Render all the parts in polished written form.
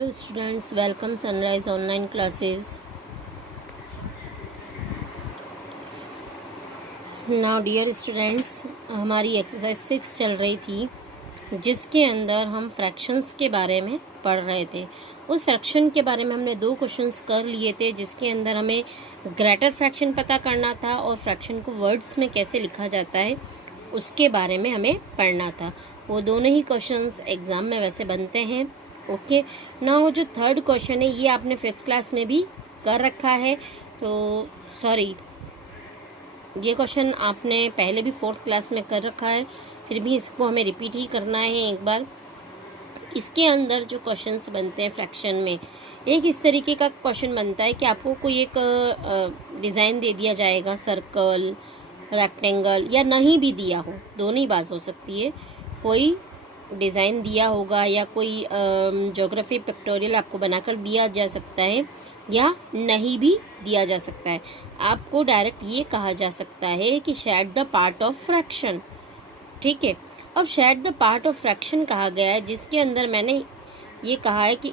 Hello students, welcome Sunrise online classes. Now dear students, हमारी exercise 6 चल रही थी जिसके अंदर हम फ्रैक्शंस के बारे में पढ़ रहे थे। उस फ्रैक्शन के बारे में हमने 2 क्वेश्चंस कर लिए थे जिसके अंदर हमें ग्रेटर फ्रैक्शन पता करना था और फ्रैक्शन को वर्ड्स में कैसे लिखा जाता है उसके बारे में हमें पढ़ना था। वो दोनों ही क्वेश्चंस एग्ज़ाम में वैसे बनते हैं। ओके ना, वो जो थर्ड क्वेश्चन है ये आपने 5th क्लास में भी कर रखा है, तो सॉरी ये क्वेश्चन आपने पहले भी 4th क्लास में कर रखा है, फिर भी इसको हमें रिपीट ही करना है एक बार। इसके अंदर जो क्वेश्चंस बनते हैं फ्रैक्शन में, एक इस तरीके का क्वेश्चन बनता है कि आपको कोई एक डिज़ाइन दे दिया जाएगा, सर्कल, रेक्टेंगल या नहीं भी दिया हो, दोनों ही बात हो सकती है। कोई डिज़ाइन दिया होगा या कोई ज्योग्राफी पिक्टोरियल आपको बनाकर दिया जा सकता है या नहीं भी दिया जा सकता है। आपको डायरेक्ट ये कहा जा सकता है कि shade the part of fraction. ठीक है, अब shade the part of fraction कहा गया है जिसके अंदर मैंने ये कहा है कि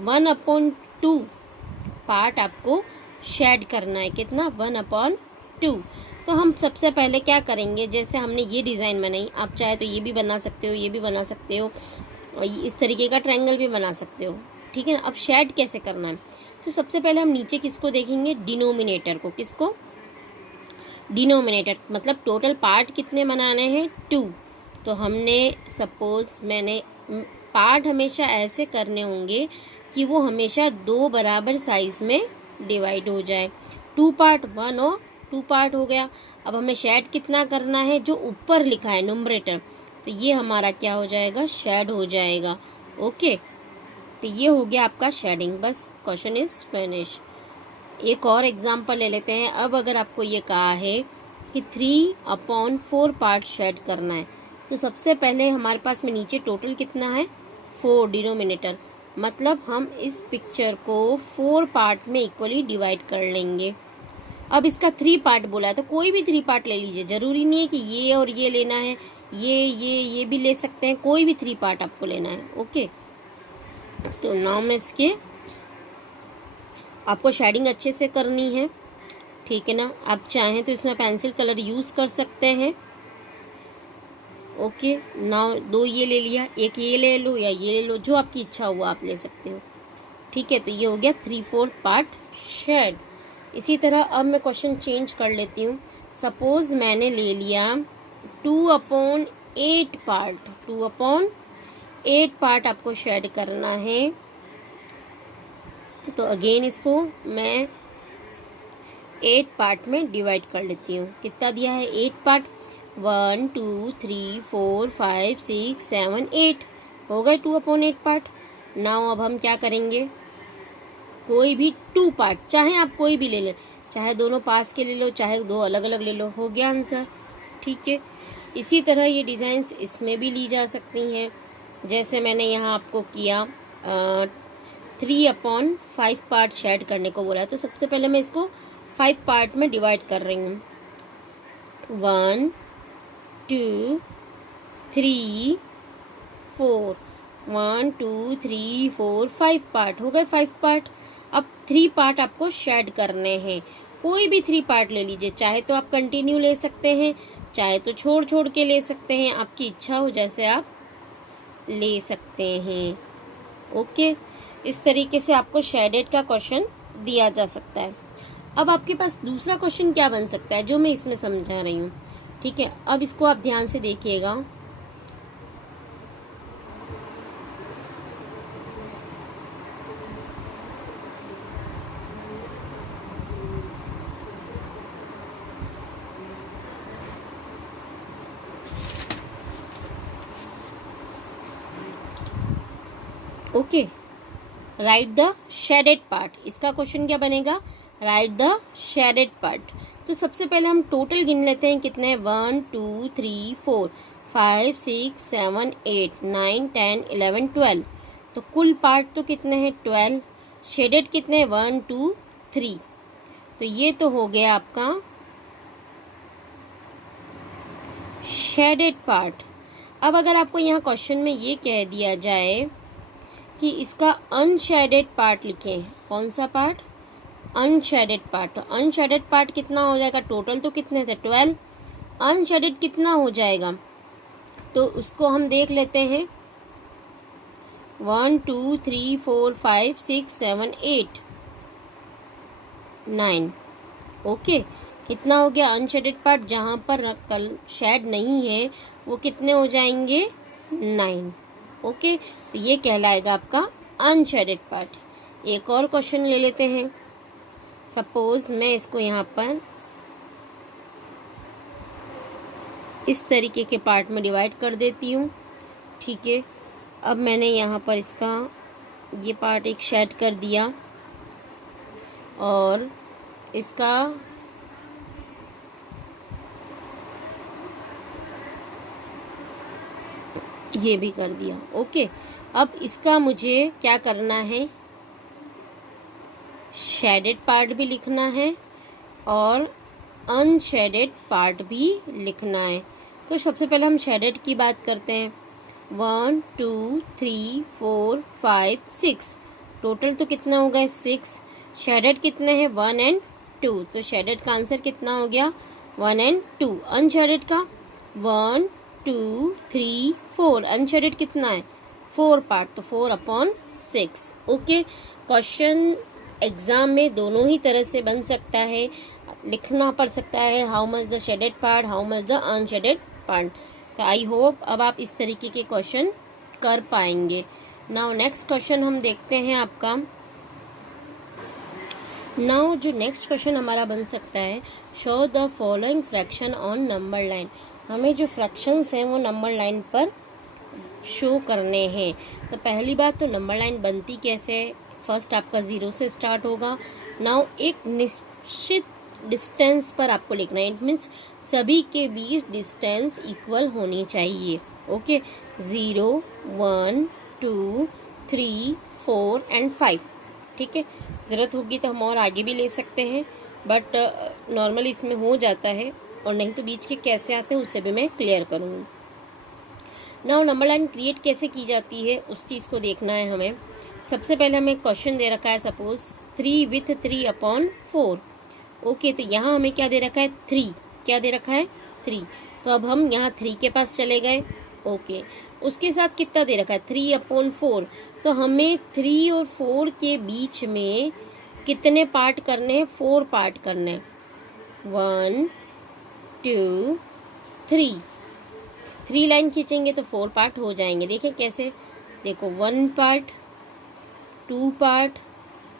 1/2 पार्ट आपको शेड करना है। कितना? 1/2। तो हम सबसे पहले क्या करेंगे, जैसे हमने ये डिज़ाइन बनाई, आप चाहे तो ये भी बना सकते हो, ये भी बना सकते हो, और इस तरीके का ट्रायंगल भी बना सकते हो। ठीक है ना। अब शेड कैसे करना है, तो सबसे पहले हम नीचे किसको देखेंगे, डिनोमिनेटर को। किसको? डिनोमिनेटर, मतलब टोटल पार्ट कितने बनाने हैं, 2। तो हमने सपोज मैंने पार्ट हमेशा ऐसे करने होंगे कि वो हमेशा 2 बराबर साइज़ में डिवाइड हो जाए। 2 पार्ट 1 और 2 पार्ट हो गया। अब हमें शेड कितना करना है, जो ऊपर लिखा है न्यूमरेटर, तो ये हमारा क्या हो जाएगा, शेड हो जाएगा। ओके, तो ये हो गया आपका शेडिंग। बस क्वेश्चन इज फिनिश। एक और एग्जांपल ले लेते हैं। अब अगर आपको ये कहा है कि 3/4 पार्ट शेड करना है, तो सबसे पहले हमारे पास में नीचे टोटल कितना है, 4 डिनोमिनेटर, मतलब हम इस पिक्चर को 4 पार्ट में इक्वली डिवाइड कर लेंगे। अब इसका 3 पार्ट बोला है तो कोई भी 3 पार्ट ले लीजिए, ज़रूरी नहीं है कि ये और ये लेना है, ये भी ले सकते हैं, कोई भी 3 पार्ट आपको लेना है। ओके, तो नाम इसके आपको शेडिंग अच्छे से करनी है। ठीक है ना। आप चाहें तो इसमें पेंसिल कलर यूज़ कर सकते हैं। ओके नाउ 2 ये ले लिया, एक ये ले लो या ये ले लो, जो आपकी इच्छा हुआ आप ले सकते हो। ठीक है, तो ये हो गया 3/4 पार्ट शेड। इसी तरह अब मैं क्वेश्चन चेंज कर लेती हूँ। सपोज मैंने ले लिया 2/8 पार्ट। 2/8 पार्ट आपको शेड करना है। तो अगेन इसको मैं 8 पार्ट में डिवाइड कर लेती हूँ। कितना दिया है, 8 पार्ट। 1 2 3 4 5 6 7 8 हो गए 2/8 पार्ट। नाउ अब हम क्या करेंगे, कोई भी 2 पार्ट, चाहे आप कोई भी ले लें, चाहे दोनों पास के ले लो, चाहे 2 अलग अलग ले लो, हो गया आंसर। ठीक है, इसी तरह ये डिज़ाइंस इसमें भी ली जा सकती हैं। जैसे मैंने यहाँ आपको किया 3/5 पार्ट शेड करने को बोला, तो सबसे पहले मैं इसको 5 पार्ट में डिवाइड कर रही हूँ। 1 2 3 4 1 2 3 4 5 पार्ट हो गए, 5 पार्ट। अब 3 पार्ट आपको शेड करने हैं। कोई भी 3 पार्ट ले लीजिए, चाहे तो आप कंटिन्यू ले सकते हैं, चाहे तो छोड़ छोड़ के ले सकते हैं, आपकी इच्छा हो जैसे आप ले सकते हैं। ओके, इस तरीके से आपको शेडेड का क्वेश्चन दिया जा सकता है। अब आपके पास दूसरा क्वेश्चन क्या बन सकता है, जो मैं इसमें समझा रही हूँ। ठीक है, अब इसको आप ध्यान से देखिएगा। Okay, right the shaded part. इसका क्वेश्चन क्या बनेगा, राइट द शेडेड पार्ट। तो सबसे पहले हम टोटल गिन लेते हैं, कितने, 1 2 3 4 5 6 7 8 9 10 11 12। तो कुल पार्ट तो कितने हैं, 12। शेडेड कितने, 1 2 3। तो ये तो हो गया आपका शेडेड पार्ट। अब अगर आपको यहाँ क्वेश्चन में ये कह दिया जाए कि इसका अनशेडेड पार्ट लिखें। कौन सा पार्ट? Unshielded part. तो अनशेडेड पार्ट कितना हो जाएगा? टोटल तो कितने थे? 12। अनशेडेड कितना हो जाएगा? तो उसको हम देख लेते हैं। 1 2 3 4 5 6 7 8 9। ओके, कितना हो गया अनशेडेड पार्ट? जहाँ पर कल शेड नहीं है वो कितने हो जाएंगे? 9। ओके, तो ये कहलाएगा आपका अनशेडेड पार्ट। एक और क्वेश्चन ले लेते हैं। सपोज मैं इसको यहाँ पर इस तरीके के पार्ट में डिवाइड कर देती हूँ। ठीक है, अब मैंने यहाँ पर इसका ये पार्ट एक शेड कर दिया और इसका ये भी कर दिया। ओके, अब इसका मुझे क्या करना है? शेडेड पार्ट भी लिखना है और अनशेडेड पार्ट भी लिखना है। तो सबसे पहले हम शेडेड की बात करते हैं। 1 2 3 4 5 6, टोटल तो कितना हो गया? 6। शेडेड कितने हैं? 1 और 2। तो शेडेड का आंसर कितना हो गया? 1 और 2। अनशेडेड का 1 2 3 4। अनशेडेड कितना है? 4 पार्ट, तो 4/6। ओके, क्वेश्चन एग्जाम में दोनों ही तरह से बन सकता है, लिखना पड़ सकता है how much the shaded part, how much the unshielded part. तो आई होप अब आप इस तरीके के क्वेश्चन कर पाएंगे। नाउ नेक्स्ट क्वेश्चन हम देखते हैं आपका। नाउ जो नेक्स्ट क्वेश्चन हमारा बन सकता है, show the following fraction on number line. हमें जो फ्रैक्शंस हैं वो नंबर लाइन पर शो करने हैं। तो पहली बात तो नंबर लाइन बनती कैसे है? फर्स्ट आपका 0 से स्टार्ट होगा। नाउ एक निश्चित डिस्टेंस पर आपको लिखना है। इट मीन्स सभी के बीच डिस्टेंस इक्वल होनी चाहिए। Okay, 0 1 2 3 4 and 5। ठीक है, ज़रूरत होगी तो हम और आगे भी ले सकते हैं, बट नॉर्मली इसमें हो जाता है, और नहीं तो बीच के कैसे आते हैं उसे भी मैं क्लियर करूँगी। नाउ नंबर लाइन क्रिएट कैसे की जाती है उस चीज़ को देखना है हमें। सबसे पहले हमें क्वेश्चन दे रखा है, सपोज 3 विथ 3/4। ओके, तो यहाँ हमें क्या दे रखा है? 3। क्या दे रखा है? 3। तो अब हम यहाँ 3 के पास चले गए। ओके, उसके साथ कितना दे रखा है? 3/4। तो हमें 3 और 4 के बीच में कितने पार्ट करने हैं? 4 पार्ट करने हैं। 1 2 3। 3 लाइन खींचेंगे तो 4 पार्ट हो जाएंगे। देखें कैसे, देखो 1 पार्ट, 2 पार्ट,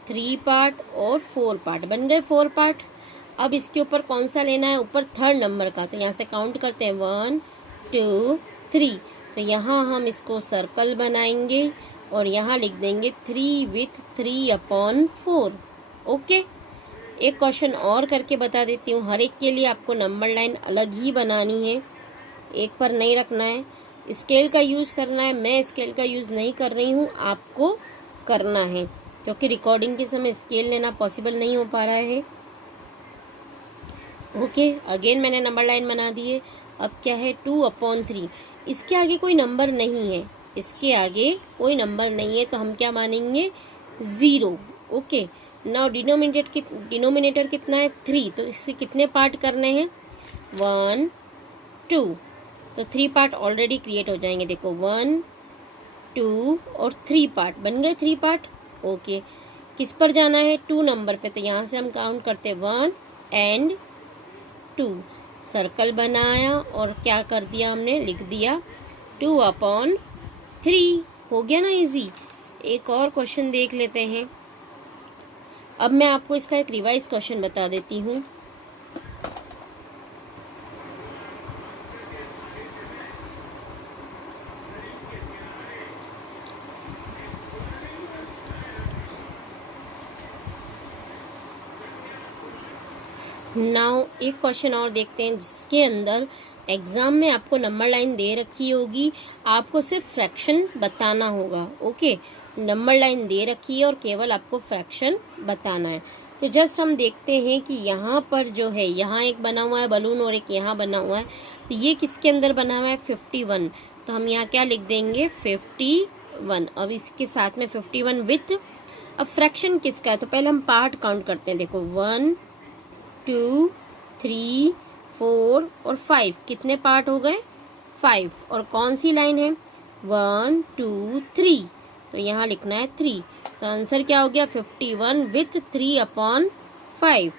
3 पार्ट और 4 पार्ट बन गए 4 पार्ट। अब इसके ऊपर कौन सा लेना है? ऊपर थर्ड नंबर का। तो यहाँ से काउंट करते हैं 1 2 3। तो यहाँ हम इसको सर्कल बनाएंगे और यहाँ लिख देंगे 3 विथ 3/4। ओके, एक क्वेश्चन और करके बता देती हूँ। हर एक के लिए आपको नंबर लाइन अलग ही बनानी है, एक पर नहीं रखना है। स्केल का यूज़ करना है। मैं स्केल का यूज़ नहीं कर रही हूँ, आपको करना है, क्योंकि रिकॉर्डिंग के समय स्केल लेना पॉसिबल नहीं हो पा रहा है। ओके, अगेन मैंने नंबर लाइन बना दी है। अब क्या है? 2/3। इसके आगे कोई नंबर नहीं है, इसके आगे कोई नंबर नहीं है, तो हम क्या मानेंगे? 0। ओके, नाउ डिनोमिनेटर कितना है? 3। तो इससे कितने पार्ट करने हैं? 1 2। तो 3 पार्ट ऑलरेडी क्रिएट हो जाएंगे। देखो 1 2 और 3 पार्ट बन गए। 3 पार्ट। ओके, किस पर जाना है? 2 नंबर पे। तो यहाँ से हम काउंट करते हैं 1 एंड 2। सर्कल बनाया और क्या कर दिया हमने? लिख दिया 2/3। हो गया ना इजी। एक और क्वेश्चन देख लेते हैं। अब मैं आपको इसका एक रिवाइज क्वेश्चन बता देती हूँ। नाउ एक क्वेश्चन और देखते हैं, जिसके अंदर एग्ज़ाम में आपको नंबर लाइन दे रखी होगी, आपको सिर्फ फ्रैक्शन बताना होगा। ओके, नंबर लाइन दे रखी है और केवल आपको फ्रैक्शन बताना है। तो जस्ट हम देखते हैं कि यहाँ पर जो है, यहाँ एक बना हुआ है बलून और एक यहाँ बना हुआ है। तो ये किसके अंदर बना हुआ है? 51। तो हम यहाँ क्या लिख देंगे? 51। 51। अब इसके साथ में 51 विथ, अब फ्रैक्शन किसका है तो पहले हम पार्ट काउंट करते हैं। देखो 1 2 3 4 और 5, कितने पार्ट हो गए 5। और कौन सी लाइन है 1 2 3, तो यहाँ लिखना है 3। तो आंसर क्या हो गया 51 विथ 3/5।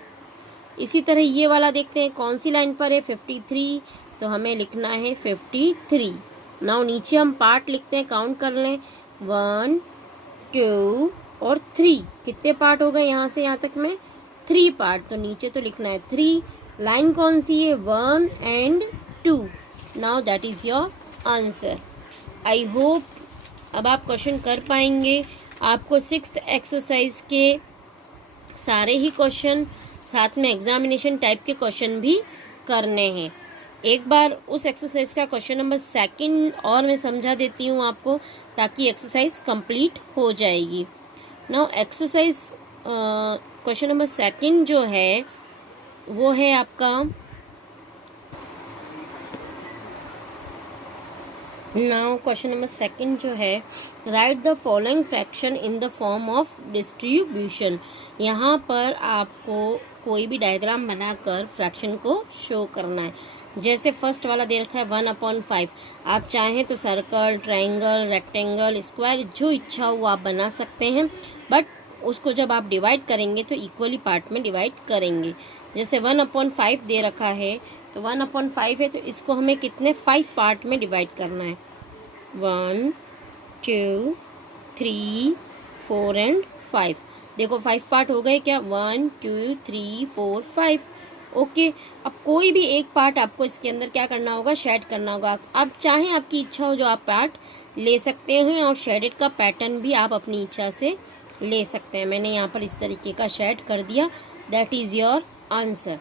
इसी तरह ये वाला देखते हैं कौन सी लाइन पर है 53, तो हमें लिखना है 53। नाउ नीचे हम पार्ट लिखते हैं, काउंट कर लें 1 2 और 3, कितने पार्ट हो गए यहाँ से यहाँ तक में 3 पार्ट, तो नीचे तो लिखना है 3। लाइन कौन सी है 1 and 2। Now that is your answer. I hope अब आप क्वेश्चन कर पाएंगे। आपको 6th एक्सरसाइज के सारे ही क्वेश्चन साथ में एग्जामिनेशन टाइप के क्वेश्चन भी करने हैं। एक बार उस एक्सरसाइज का क्वेश्चन नंबर 2 और मैं समझा देती हूँ आपको, ताकि एक्सरसाइज कंप्लीट हो जाएगी। नाउ एक्सरसाइज क्वेश्चन नंबर 2 जो है वो है आपका, नाउ क्वेश्चन नंबर 2 जो है, right the following fraction in the form of distribution. यहाँ पर आपको कोई भी डायग्राम बनाकर फ्रैक्शन को शो करना है। जैसे फर्स्ट वाला दे रखा है 1/5। आप चाहें तो सर्कल, ट्रायंगल, रेक्टेंगल, स्क्वायर, जो इच्छा हो आप बना सकते हैं, बट उसको जब आप डिवाइड करेंगे तो इक्वली पार्ट में डिवाइड करेंगे। जैसे 1/5 दे रखा है, तो 1/5 है तो इसको हमें कितने 5 पार्ट में डिवाइड करना है 1 2 3 4 एंड 5। देखो 5 पार्ट हो गए क्या 1 2 3 4 5। ओके, अब कोई भी एक पार्ट आपको इसके अंदर क्या करना होगा शेड करना होगा। आप चाहें आपकी इच्छा हो जो आप पार्ट ले सकते हैं, और शेडेड का पैटर्न भी आप अपनी इच्छा से ले सकते हैं। मैंने यहाँ पर इस तरीके का शेड कर दिया, that is your answer.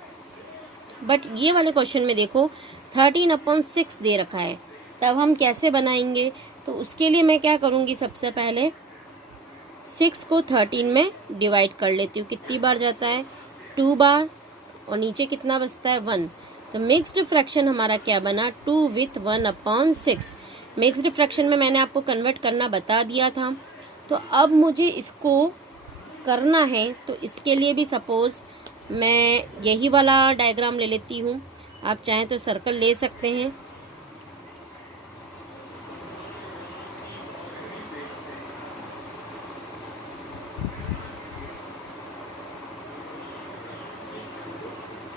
But ये वाले क्वेश्चन में देखो 13/6 दे रखा है, तब हम कैसे बनाएंगे? तो उसके लिए मैं क्या करूँगी, सबसे पहले 6 को 13 में डिवाइड कर लेती हूँ। कितनी बार जाता है 2 बार, और नीचे कितना बचता है 1। तो मिक्स्ड फ्रैक्शन हमारा क्या बना 2 विथ 1/6। मिक्स्ड फ्रैक्शन में मैंने आपको कन्वर्ट करना बता दिया था। तो अब मुझे इसको करना है, तो इसके लिए भी सपोज़ मैं यही वाला डायग्राम ले लेती हूँ। आप चाहें तो सर्कल ले सकते हैं।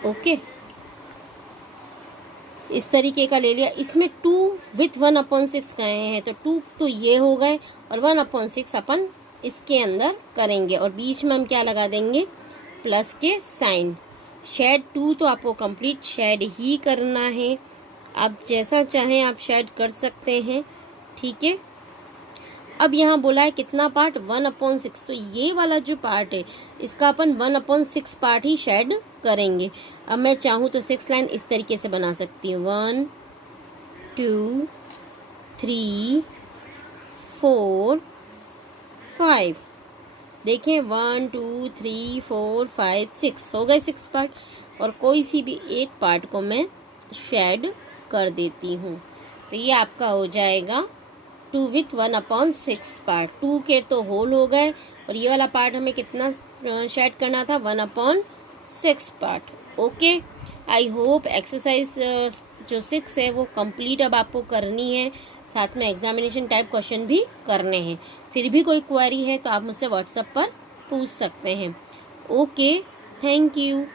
ओके, इस तरीके का ले लिया। इसमें 2 विथ 1/6 कहे हैं, तो 2 तो ये हो गए, और 1/6 अपन इसके अंदर करेंगे, और बीच में हम क्या लगा देंगे प्लस के साइन। शेड 2 तो आपको कंप्लीट शेड ही करना है, आप जैसा चाहें आप शेड कर सकते हैं, ठीक है। अब यहाँ बोला है कितना पार्ट 1/6, तो ये वाला जो पार्ट है इसका अपन 1/6 पार्ट ही शेड करेंगे। अब मैं चाहूँ तो 6 लाइन इस तरीके से बना सकती हूँ 1 2 3 4 5। देखें 1 2 3 4 5 6 हो गए 6 पार्ट, और कोई सी भी एक पार्ट को मैं शेड कर देती हूँ। तो ये आपका हो जाएगा 2 विथ 1/6 पार्ट। 2 के तो होल हो गए, और ये वाला पार्ट हमें कितना शेड करना था 1/6 part. Okay, I hope exercise जो 6 है वो कंप्लीट अब आपको करनी है, साथ में एग्जामिनेशन टाइप क्वेश्चन भी करने हैं। फिर भी कोई क्वेरी है तो आप मुझसे व्हाट्सएप पर पूछ सकते हैं। Okay, thank you.